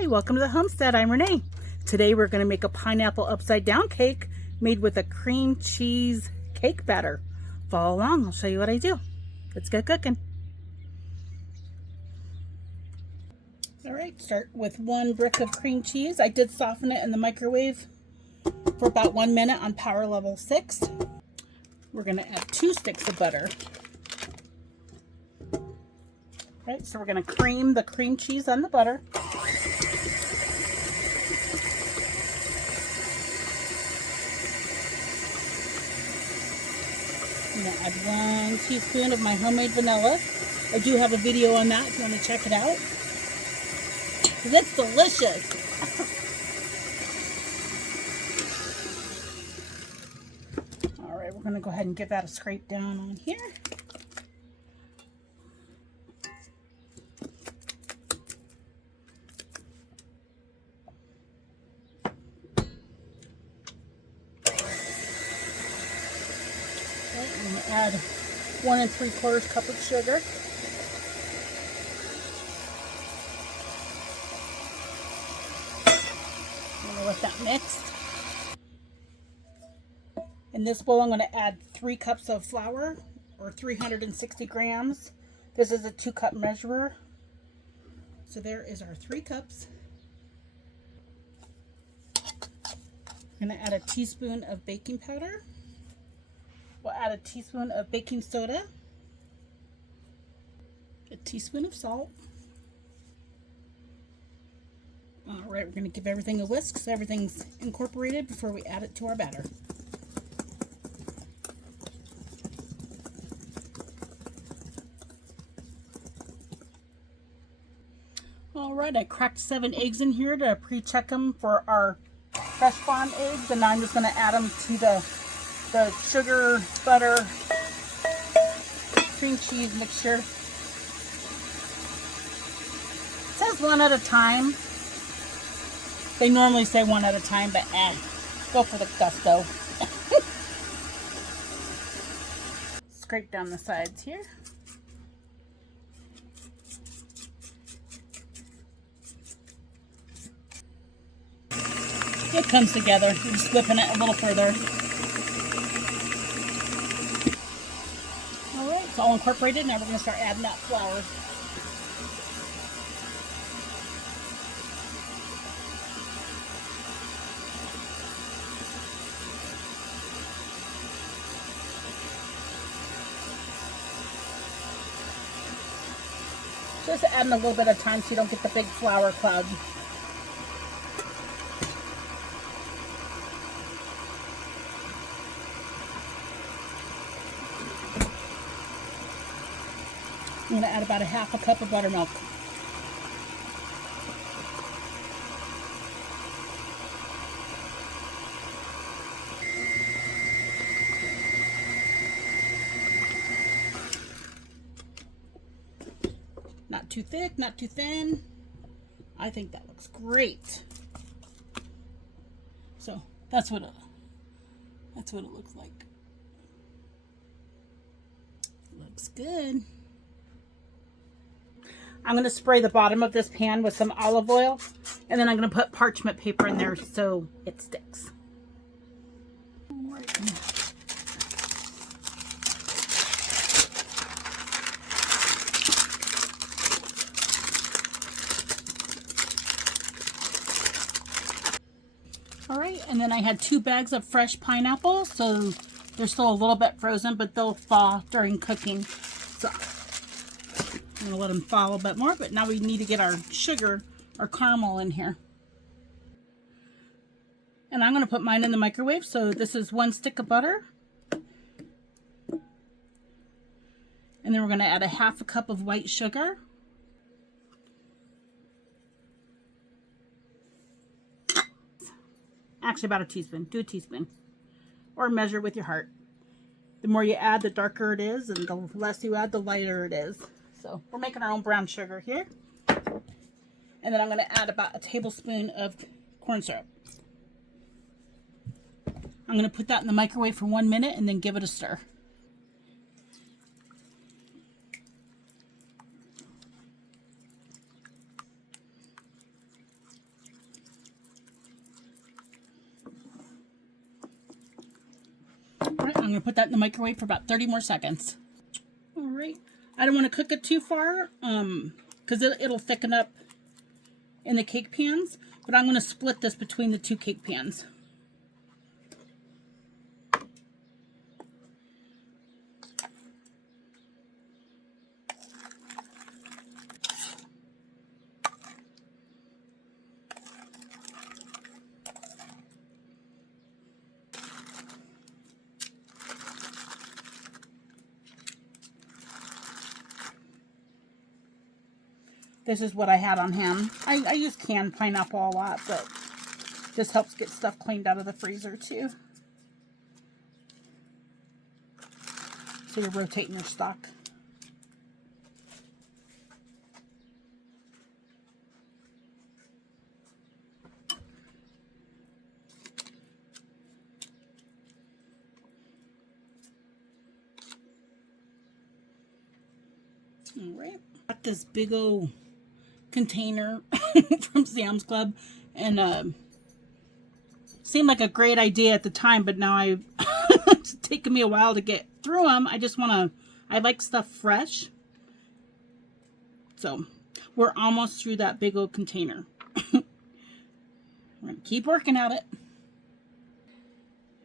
Hi, welcome to the Homestead. I'm Renee. Today we're going to make a pineapple upside down cake made with a cream cheese cake batter. Follow along, I'll show you what I do. Let's get cooking. Alright, start with 1 brick of cream cheese. I did soften it in the microwave for about 1 minute on power level 6. We're going to add 2 sticks of butter. Alright, so we're going to cream the cream cheese on the butter. I'm going to add 1 teaspoon of my homemade vanilla. I do have a video on that if you want to check it out. Because it's delicious. Alright, we're going to go ahead and give that a scrape down on here. I'm going to add 1 3/4 cup of sugar. I'm going to let that mix. In this bowl, I'm going to add 3 cups of flour, or 360 grams. This is a 2-cup measurer. So there is our 3 cups. I'm going to add a teaspoon of baking powder. We'll add a teaspoon of baking soda, a teaspoon of salt. Alright, we're going to give everything a whisk so everything's incorporated before we add it to our batter. Alright, I cracked 7 eggs in here to pre-check them for our fresh farm eggs, and now I'm just going to add them to the sugar, butter, cream cheese mixture. It says 1 at a time. They normally say 1 at a time, but go for the gusto. Scrape down the sides here. It comes together. You're just whipping it a little further. Alright, it's all incorporated. Now we're going to start adding that flour. Just adding a little bit of time so you don't get the big flour cloud. I'm going to add about a 1/2 cup of buttermilk. Not too thick, not too thin. I think that looks great. So that's what it looks like. Looks good. I'm going to spray the bottom of this pan with some olive oil, and then I'm going to put parchment paper in there so it sticks. Alright, and then I had 2 bags of fresh pineapple, so they're still a little bit frozen, but they'll thaw during cooking. So I'm going to let them thaw a little bit more, but now we need to get our sugar, our caramel in here. And I'm going to put mine in the microwave, so this is 1 stick of butter. And then we're going to add a 1/2 cup of white sugar. Actually, about a teaspoon. Do a teaspoon. Or measure with your heart. The more you add, the darker it is, and the less you add, the lighter it is. So we're making our own brown sugar here. And then I'm going to add about a tablespoon of corn syrup. I'm going to put that in the microwave for 1 minute and then give it a stir. right, I'm going to put that in the microwave for about 30 more seconds. All right. I don't want to cook it too far because it'll thicken up in the cake pans, but I'm going to split this between the two cake pans. This is what I had on hand. I use canned pineapple a lot, but this helps get stuff cleaned out of the freezer too. So you're rotating your stock. All right. Got this big old container from Sam's Club, and seemed like a great idea at the time, but now it's taken me a while to get through them. I like stuff fresh, so we're almost through that big old container. We're gonna keep working at it,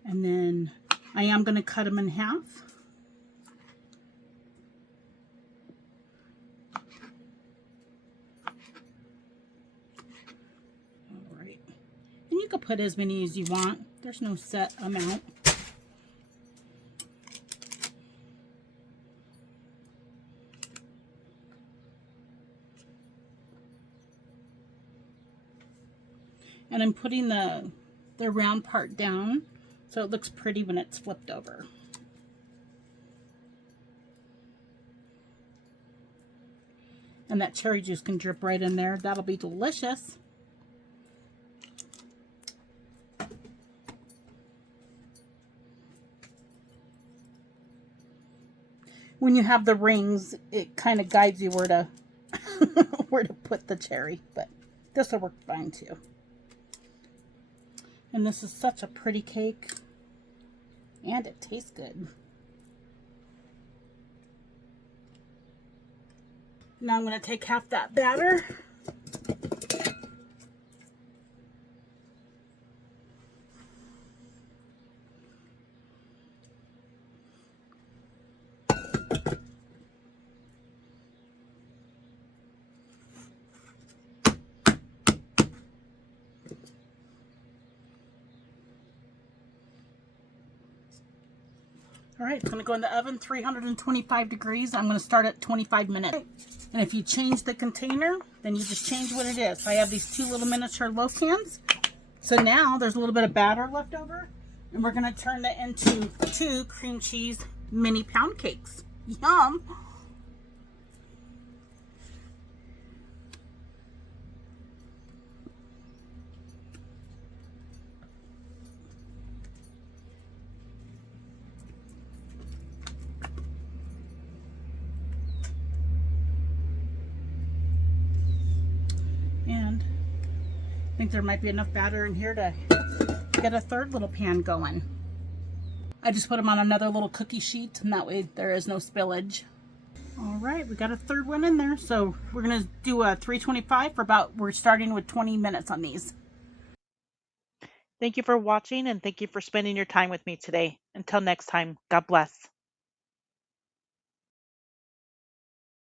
and then I am gonna cut them in half. You can put as many as you want. There's no set amount. And I'm putting the round part down so it looks pretty when it's flipped over. And that cherry juice can drip right in there. That'll be delicious. When you have the rings, it kind of guides you where to where to put the cherry, but this will work fine too. And this is such a pretty cake, and it tastes good. Now I'm going to take half that batter. All right, it's going to go in the oven, 325 degrees. I'm going to start at 25 minutes. And if you change the container, then you just change what it is. I have these two little miniature loaf pans. So now there's a little bit of batter left over. And we're going to turn that into 2 cream cheese mini pound cakes. Yum! And I think there might be enough batter in here to get a third little pan going. I just put them on another little cookie sheet, and that way there is no spillage. All right, we got a third one in there. So we're gonna do a 325 for we're starting with 20 minutes on these. Thank you for watching, and thank you for spending your time with me today. Until next time, God bless.